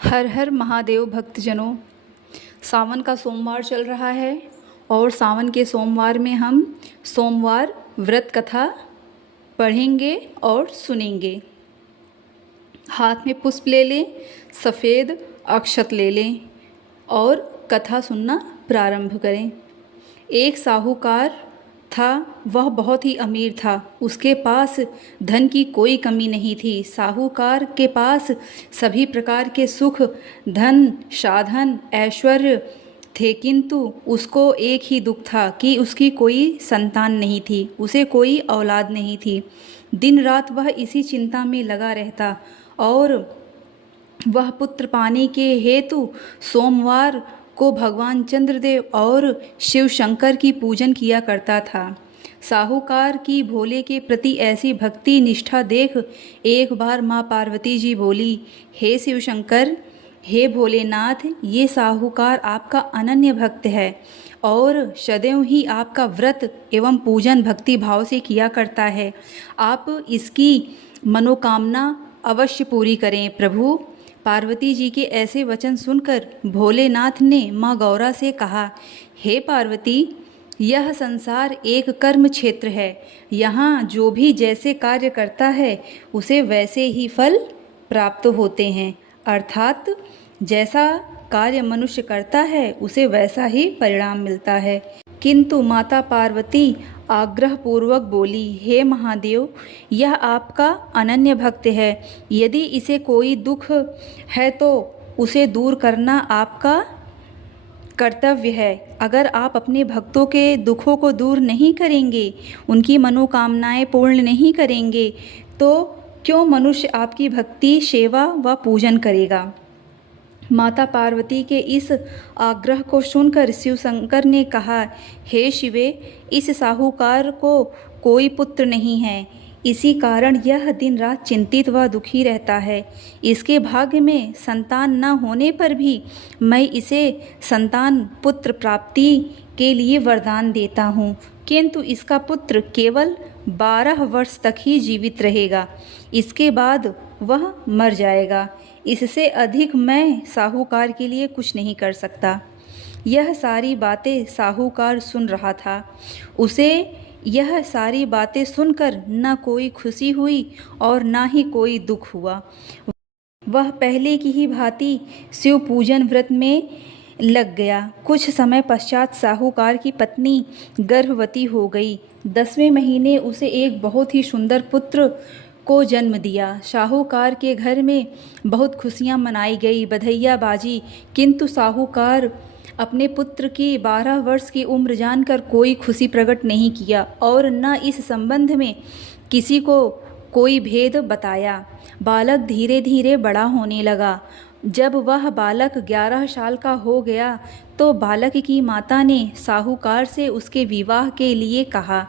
हर हर महादेव भक्तजनों। सावन का सोमवार चल रहा है और सावन के सोमवार में हम सोमवार व्रत कथा पढ़ेंगे और सुनेंगे। हाथ में पुष्प ले लें, सफ़ेद अक्षत ले लें और कथा सुनना प्रारंभ करें। एक साहूकार था, वह बहुत ही अमीर था। उसके पास धन की कोई कमी नहीं थी। साहूकार के पास सभी प्रकार के सुख, धन, साधन, ऐश्वर्य थे, किंतु उसको एक ही दुख था कि उसकी कोई संतान नहीं थी, उसे कोई औलाद नहीं थी। दिन रात वह इसी चिंता में लगा रहता और वह पुत्र पाने के हेतु सोमवार को भगवान चंद्रदेव और शिव शंकर की पूजन किया करता था। साहूकार की भोले के प्रति ऐसी भक्ति निष्ठा देख एक बार माँ पार्वती जी बोली, हे शिव शंकर, हे भोलेनाथ, ये साहूकार आपका अनन्य भक्त है और सदैव ही आपका व्रत एवं पूजन भक्ति भाव से किया करता है। आप इसकी मनोकामना अवश्य पूरी करें प्रभु। पार्वती जी के ऐसे वचन सुनकर भोलेनाथ ने माँ गौरा से कहा, हे पार्वती, यह संसार एक कर्म क्षेत्र है। यहाँ जो भी जैसे कार्य करता है उसे वैसे ही फल प्राप्त होते हैं, अर्थात जैसा कार्य मनुष्य करता है उसे वैसा ही परिणाम मिलता है। किंतु माता पार्वती आग्रहपूर्वक बोली, हे महादेव, यह आपका अनन्य भक्त है। यदि इसे कोई दुख है तो उसे दूर करना आपका कर्तव्य है। अगर आप अपने भक्तों के दुखों को दूर नहीं करेंगे, उनकी मनोकामनाएं पूर्ण नहीं करेंगे, तो क्यों मनुष्य आपकी भक्ति, सेवा व पूजन करेगा। माता पार्वती के इस आग्रह को सुनकर शिव शंकर ने कहा, हे शिवे, इस साहूकार को कोई पुत्र नहीं है, इसी कारण यह दिन रात चिंतित व दुखी रहता है। इसके भाग्य में संतान न होने पर भी मैं इसे संतान पुत्र प्राप्ति के लिए वरदान देता हूँ, किंतु इसका पुत्र केवल 12 वर्ष तक ही जीवित रहेगा, इसके बाद वह मर जाएगा। इससे अधिक मैं साहूकार के लिए कुछ नहीं कर सकता। यह सारी बातें साहूकार सुन रहा था। उसे यह सारी बातें सुनकर न कोई खुशी हुई और न ही कोई दुख हुआ। वह पहले की ही भांति शिव पूजन व्रत में लग गया। कुछ समय पश्चात साहूकार की पत्नी गर्भवती हो गई। 10वें महीने उसे एक बहुत ही सुंदर पुत्र को जन्म दिया। साहूकार के घर में बहुत खुशियां मनाई गई, बधाइयाँ बाजी, किंतु साहूकार अपने पुत्र की 12 वर्ष की उम्र जानकर कोई खुशी प्रकट नहीं किया और न इस संबंध में किसी को कोई भेद बताया। बालक धीरे धीरे बड़ा होने लगा। जब वह बालक 11 साल का हो गया तो बालक की माता ने साहूकार से उसके विवाह के लिए कहा,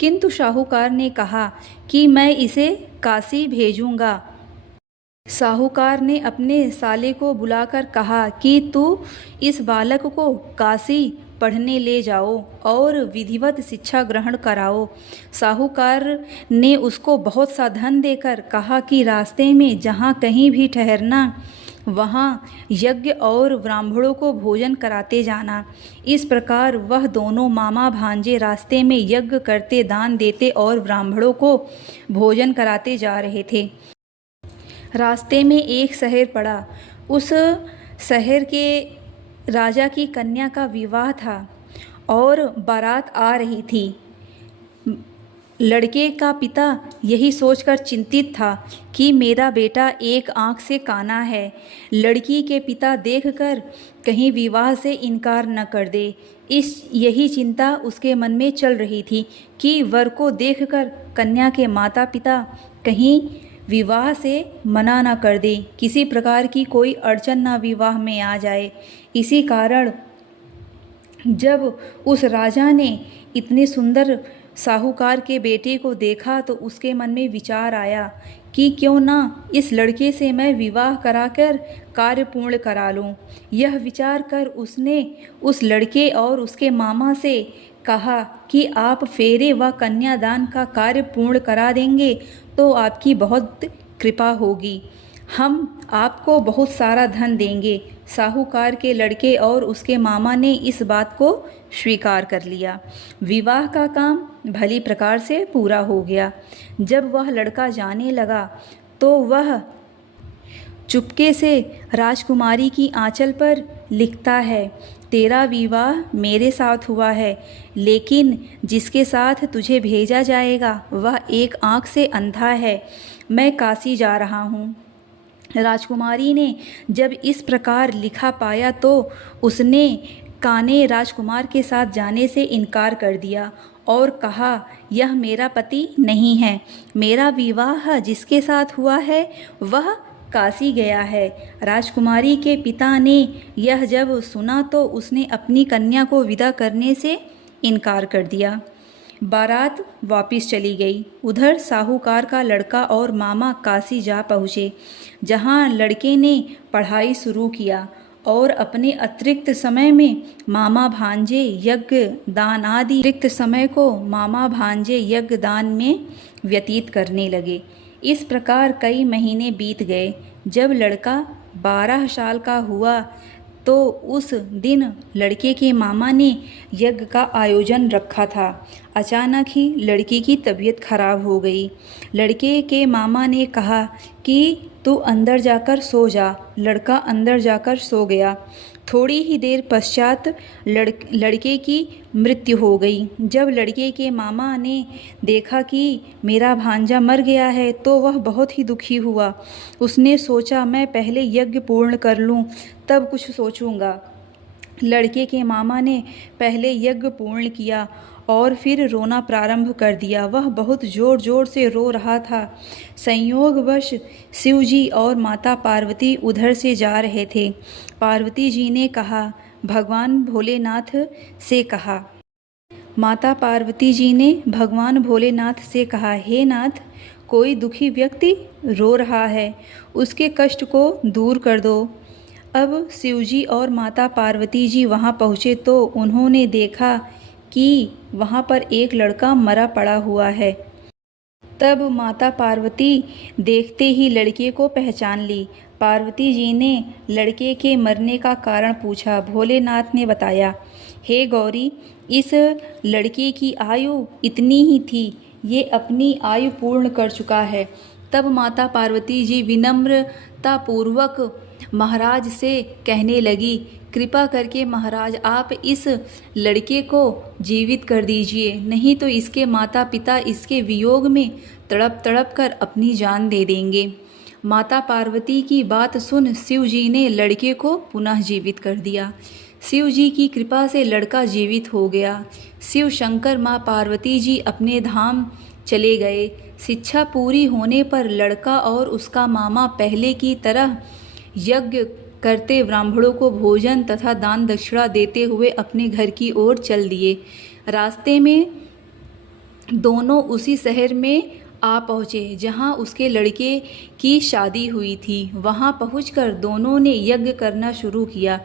किंतु साहूकार ने कहा कि मैं इसे काशी भेजूंगा। साहूकार ने अपने साले को बुलाकर कहा कि तू इस बालक को काशी पढ़ने ले जाओ और विधिवत शिक्षा ग्रहण कराओ। साहूकार ने उसको बहुत सा धन देकर कहा कि रास्ते में जहाँ कहीं भी ठहरना, वहाँ यज्ञ और ब्राह्मणों को भोजन कराते जाना। इस प्रकार वह दोनों मामा भांजे रास्ते में यज्ञ करते, दान देते और ब्राह्मणों को भोजन कराते जा रहे थे। रास्ते में एक शहर पड़ा। उस शहर के राजा की कन्या का विवाह था और बारात आ रही थी। लड़के का पिता यही सोचकर चिंतित था कि मेरा बेटा एक आंख से काना है। लड़की के पिता देखकर कहीं विवाह से इनकार न कर दे, यही चिंता उसके मन में चल रही थी कि वर को देखकर कन्या के माता पिता कहीं विवाह से मना न कर दे, किसी प्रकार की कोई अड़चन न विवाह में आ जाए। इसी कारण जब उस राजा ने इतने सुंदर साहूकार के बेटे को देखा तो उसके मन में विचार आया कि क्यों ना इस लड़के से मैं विवाह कराकर कार्य पूर्ण करा लूं। यह विचार कर उसने उस लड़के और उसके मामा से कहा कि आप फेरे व कन्यादान का कार्य पूर्ण करा देंगे तो आपकी बहुत कृपा होगी। हम आपको बहुत सारा धन देंगे। साहूकार के लड़के और उसके मामा ने इस बात को स्वीकार कर लिया। विवाह का काम भली प्रकार से पूरा हो गया। जब वह लड़का जाने लगा तो वह चुपके से राजकुमारी की आंचल पर लिखता है, तेरा विवाह मेरे साथ हुआ है, लेकिन जिसके साथ तुझे भेजा जाएगा वह एक आँख से अंधा है। मैं काशी जा रहा हूँ। राजकुमारी ने जब इस प्रकार लिखा पाया तो उसने काने राजकुमार के साथ जाने से इनकार कर दिया और कहा, यह मेरा पति नहीं है। मेरा विवाह जिसके साथ हुआ है वह काशी गया है। राजकुमारी के पिता ने यह जब सुना तो उसने अपनी कन्या को विदा करने से इनकार कर दिया। बारात वापस चली गई। उधर साहूकार का लड़का और मामा काशी जा पहुँचे, जहाँ लड़के ने पढ़ाई शुरू किया और अपने अतिरिक्त समय में मामा भांजे यज्ञ दान आदि अतिरिक्त समय को मामा भांजे यज्ञ दान में व्यतीत करने लगे। इस प्रकार कई महीने बीत गए। जब लड़का 12 साल का हुआ तो उस दिन लड़के के मामा ने यज्ञ का आयोजन रखा था। अचानक ही लड़के की तबीयत खराब हो गई। लड़के के मामा ने कहा कि तू अंदर जाकर सो जा। लड़का अंदर जाकर सो गया। थोड़ी ही देर पश्चात लड़के की मृत्यु हो गई। जब लड़के के मामा ने देखा कि मेरा भांजा मर गया है तो वह बहुत ही दुखी हुआ। उसने सोचा, मैं पहले यज्ञ पूर्ण कर लूं, तब कुछ सोचूंगा। लड़के के मामा ने पहले यज्ञ पूर्ण किया और फिर रोना प्रारंभ कर दिया। वह बहुत ज़ोर ज़ोर से रो रहा था। संयोगवश शिवजी और माता पार्वती उधर से जा रहे थे। पार्वती जी ने कहा, भगवान भोलेनाथ से कहा माता पार्वती जी ने भगवान भोलेनाथ से कहा, हे नाथ, कोई दुखी व्यक्ति रो रहा है, उसके कष्ट को दूर कर दो। अब शिवजी और माता पार्वती जी वहाँ पहुँचे तो उन्होंने देखा कि वहाँ पर एक लड़का मरा पड़ा हुआ है। तब माता पार्वती देखते ही लड़के को पहचान ली। पार्वती जी ने लड़के के मरने का कारण पूछा। भोलेनाथ ने बताया, हे गौरी, इस लड़के की आयु इतनी ही थी, ये अपनी आयु पूर्ण कर चुका है। तब माता पार्वती जी विनम्रतापूर्वक महाराज से कहने लगी, कृपा करके महाराज आप इस लड़के को जीवित कर दीजिए, नहीं तो इसके माता पिता इसके वियोग में तड़प तड़प कर अपनी जान दे देंगे। माता पार्वती की बात सुन शिव जी ने लड़के को पुनः जीवित कर दिया। शिव जी की कृपा से लड़का जीवित हो गया। शिव शंकर माँ पार्वती जी अपने धाम चले गए। शिक्षा पूरी होने पर लड़का और उसका मामा पहले की तरह यज्ञ करते ब्राह्मणों को भोजन तथा दान दक्षिणा देते हुए अपने घर की ओर चल दिए। रास्ते में दोनों उसी शहर में आ पहुँचे जहाँ उसके लड़के की शादी हुई थी। वहाँ पहुँचकर दोनों ने यज्ञ करना शुरू किया।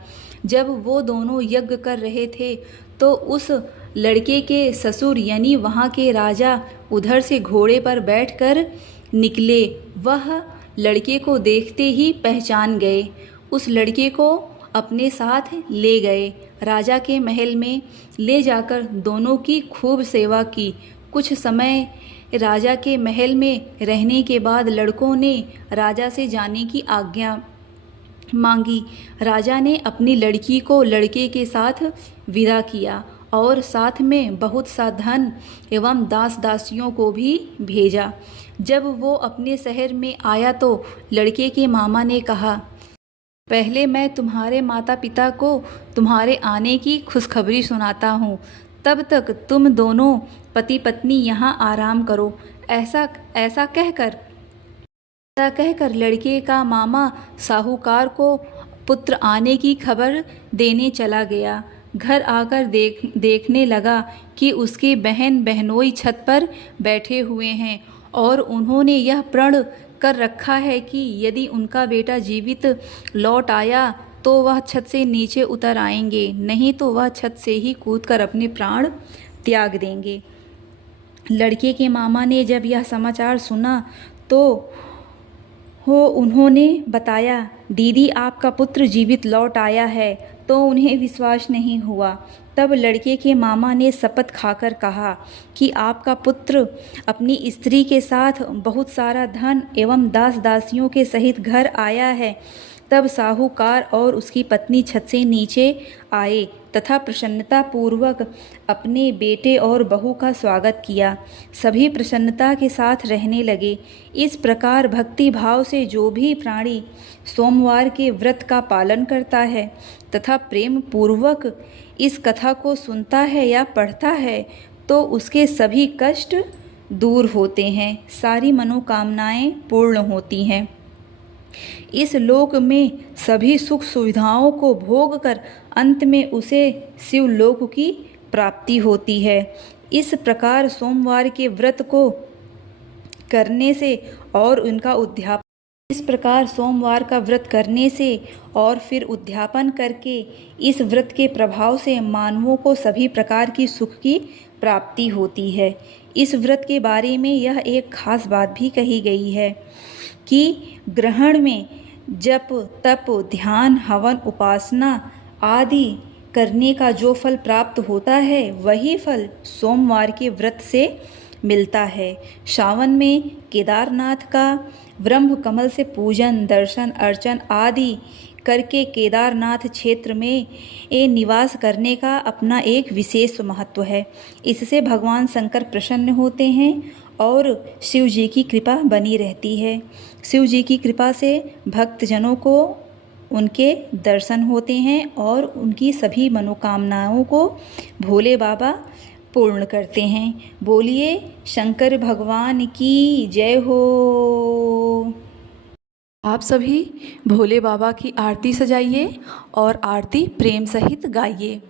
जब वो दोनों यज्ञ कर रहे थे तो उस लड़के के ससुर यानी वहाँ के राजा उधर से घोड़े पर बैठकर निकले। वह लड़के को देखते ही पहचान गए। उस लड़के को अपने साथ ले गए। राजा के महल में ले जाकर दोनों की खूब सेवा की। कुछ समय राजा के महल में रहने के बाद लड़कों ने राजा से जाने की आज्ञा मांगी। राजा ने अपनी लड़की को लड़के के साथ विदा किया और साथ में बहुत सा धन एवं दास दासियों को भी भेजा। जब वो अपने शहर में आया तो लड़के के मामा ने कहा, पहले मैं तुम्हारे माता पिता को तुम्हारे आने की खुशखबरी सुनाता हूँ, तब तक तुम दोनों पति पत्नी यहाँ आराम करो। ऐसा कहकर लड़के का मामा साहूकार को पुत्र आने की खबर देने चला गया। घर आकर देखने लगा कि उसके बहन बहनोई छत पर बैठे हुए हैं और उन्होंने यह प्रण कर रखा है कि यदि उनका बेटा जीवित लौट आया तो वह छत से नीचे उतर आएंगे, नहीं तो वह छत से ही कूदकर अपने प्राण त्याग देंगे। लड़के के मामा ने जब यह समाचार सुना तो हो उन्होंने बताया, दीदी आपका पुत्र जीवित लौट आया है। तो उन्हें विश्वास नहीं हुआ। तब लड़के के मामा ने शपथ खाकर कहा कि आपका पुत्र अपनी स्त्री के साथ बहुत सारा धन एवं दास दासियों के सहित घर आया है। तब साहूकार और उसकी पत्नी छत से नीचे आए तथा प्रसन्नता पूर्वक अपने बेटे और बहू का स्वागत किया। सभी प्रसन्नता के साथ रहने लगे। इस प्रकार भक्ति भाव से जो भी प्राणी सोमवार के व्रत का पालन करता है तथा प्रेम पूर्वक इस कथा को सुनता है या पढ़ता है तो उसके सभी कष्ट दूर होते हैं, सारी मनोकामनाएं पूर्ण होती हैं। इस लोक में सभी सुख सुविधाओं को भोग कर अंत में उसे शिवलोक की प्राप्ति होती है। इस प्रकार सोमवार के व्रत को करने से और उनका उद्यापन इस प्रकार सोमवार का व्रत करने से और फिर उद्यापन करके इस व्रत के प्रभाव से मानवों को सभी प्रकार की सुख की प्राप्ति होती है। इस व्रत के बारे में यह एक खास बात भी कही गई है कि ग्रहण में जप तप ध्यान हवन उपासना आदि करने का जो फल प्राप्त होता है वही फल सोमवार के व्रत से मिलता है। सावन में केदारनाथ का ब्रह्म कमल से पूजन दर्शन अर्चन आदि करके केदारनाथ क्षेत्र में निवास करने का अपना एक विशेष महत्व है। इससे भगवान शंकर प्रसन्न होते हैं और शिव जी की कृपा बनी रहती है। शिव जी की कृपा से भक्तजनों को उनके दर्शन होते हैं और उनकी सभी मनोकामनाओं को भोले बाबा पूर्ण करते हैं। बोलिए शंकर भगवान की जय हो। आप सभी भोले बाबा की आरती सजाइए और आरती प्रेम सहित गाइए।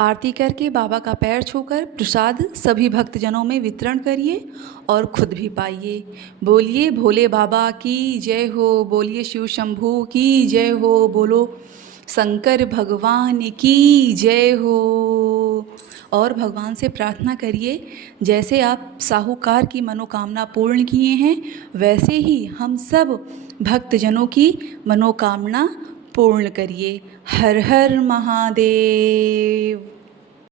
आरती करके बाबा का पैर छूकर प्रसाद सभी भक्तजनों में वितरण करिए और खुद भी पाइए। बोलिए भोले बाबा की जय हो, बोलिए शिव शंभू की जय हो, बोलो शंकर भगवान की जय हो। और भगवान से प्रार्थना करिए, जैसे आप साहूकार की मनोकामना पूर्ण किए हैं वैसे ही हम सब भक्तजनों की मनोकामना पूर्ण करिए। हर हर महादेव।